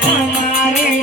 તમારી